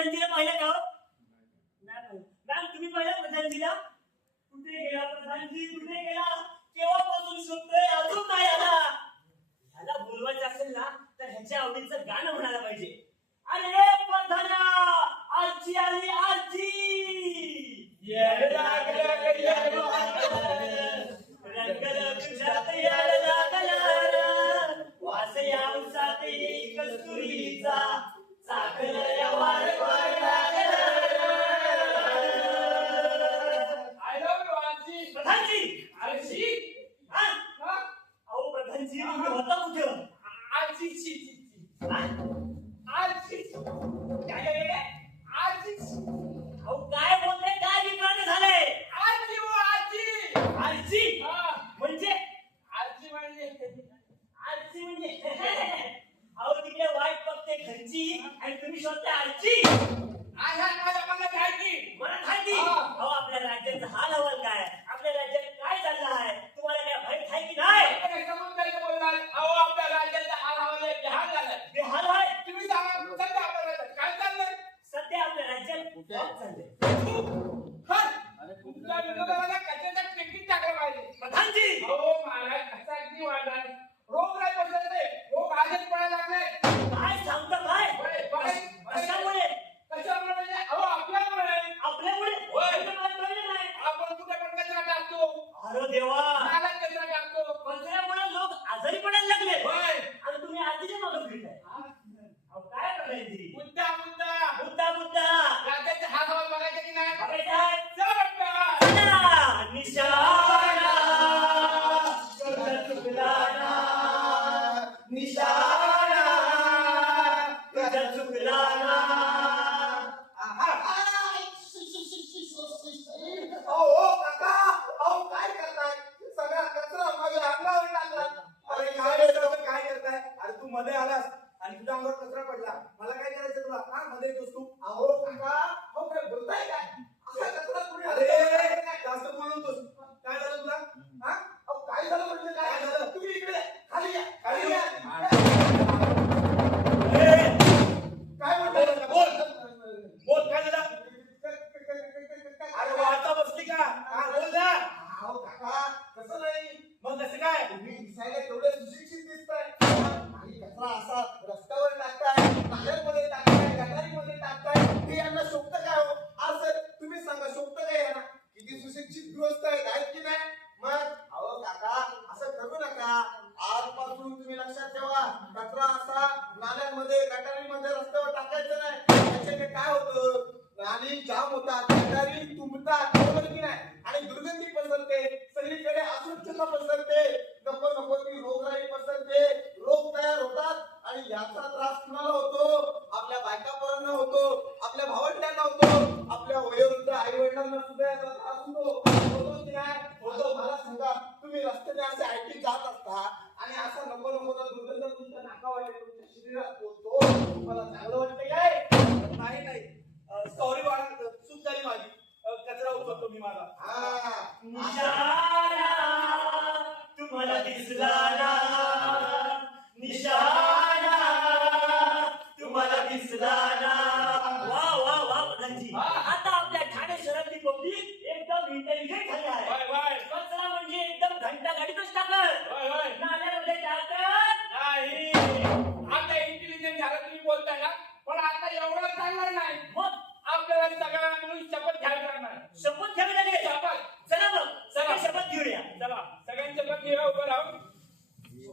प्रधानजीला पाहिलं का हो? नाही मॅम तुम्ही पाहिलं प्रधानजीला कुठे गेला? प्रधानजी कुठे गेला? केव्हापासून शोधतोय अजून नाही आला. ह्याला बोलवायचं असेल ना तर ह्याच्या आवडीचं गाणं म्हणा पाहिजे अरे प्रधाना आजी आली आजी येड लागलं, येड लागलं. रंगलं तुझ्यात येड लागलं. वास या उसात येई कस्तुरीचा चाकलं या वार वार लागलं. I love you, आजी. प्रधानजी आजी? हा? हा? अहो प्रधानजी तुम्ही होता कुठं आजीची, ची, ची. हा? आजीची. काय काय काय? आजीची. अहो काय बोलताय काय विकारणं झालंय आजी हो, आजी. म्हणजे आजी म्हणजे आजी म्हणजे अहो तिकडे वाट बघते घरची आणि तुम्ही शोधता आजी आज माझ्या मनात आहे की. हा. अहो आपल्या राज्याचा हाल हवाल काय आपल्या राज्यात काय चाललं आहे तुम्हाला काय माहीत आहे की नाही आपण समजून जायचं बोलणार. अहो, आपल्या राज्याचा हाल झालाय. ते हाल आहे तुम्ही सांगा, सध्या आपल्या राज्यात काय चाललंय? सध्या आपल्या राज्यात खूप चाललंय Phải. अस्वच्छता पसरते नको नको ती रोगराई पसरते. रोग तयार होतात आणि याचा त्रास कुणाला होतो? आपल्या बायका पोरांना होतो आपल्या भावंडांना होतो आपल्या वयोवृद्ध आई वडिलांना सुद्धा याचा त्रास होतो. होतो की नाही? होतो. मला सांगा तुम्ही रस्त्याने असे आयटी जात असता आणि असा नको नको दुर्गंध तुमच्या नाकावाटे तुमच्या शरीरात होतो तुम्हाला चांगलं वाटतं काय नाही? नाही सॉरी बाळा चूक झाली माझी. कचरा उचलतो मी माझा. निशाणा ay, ay,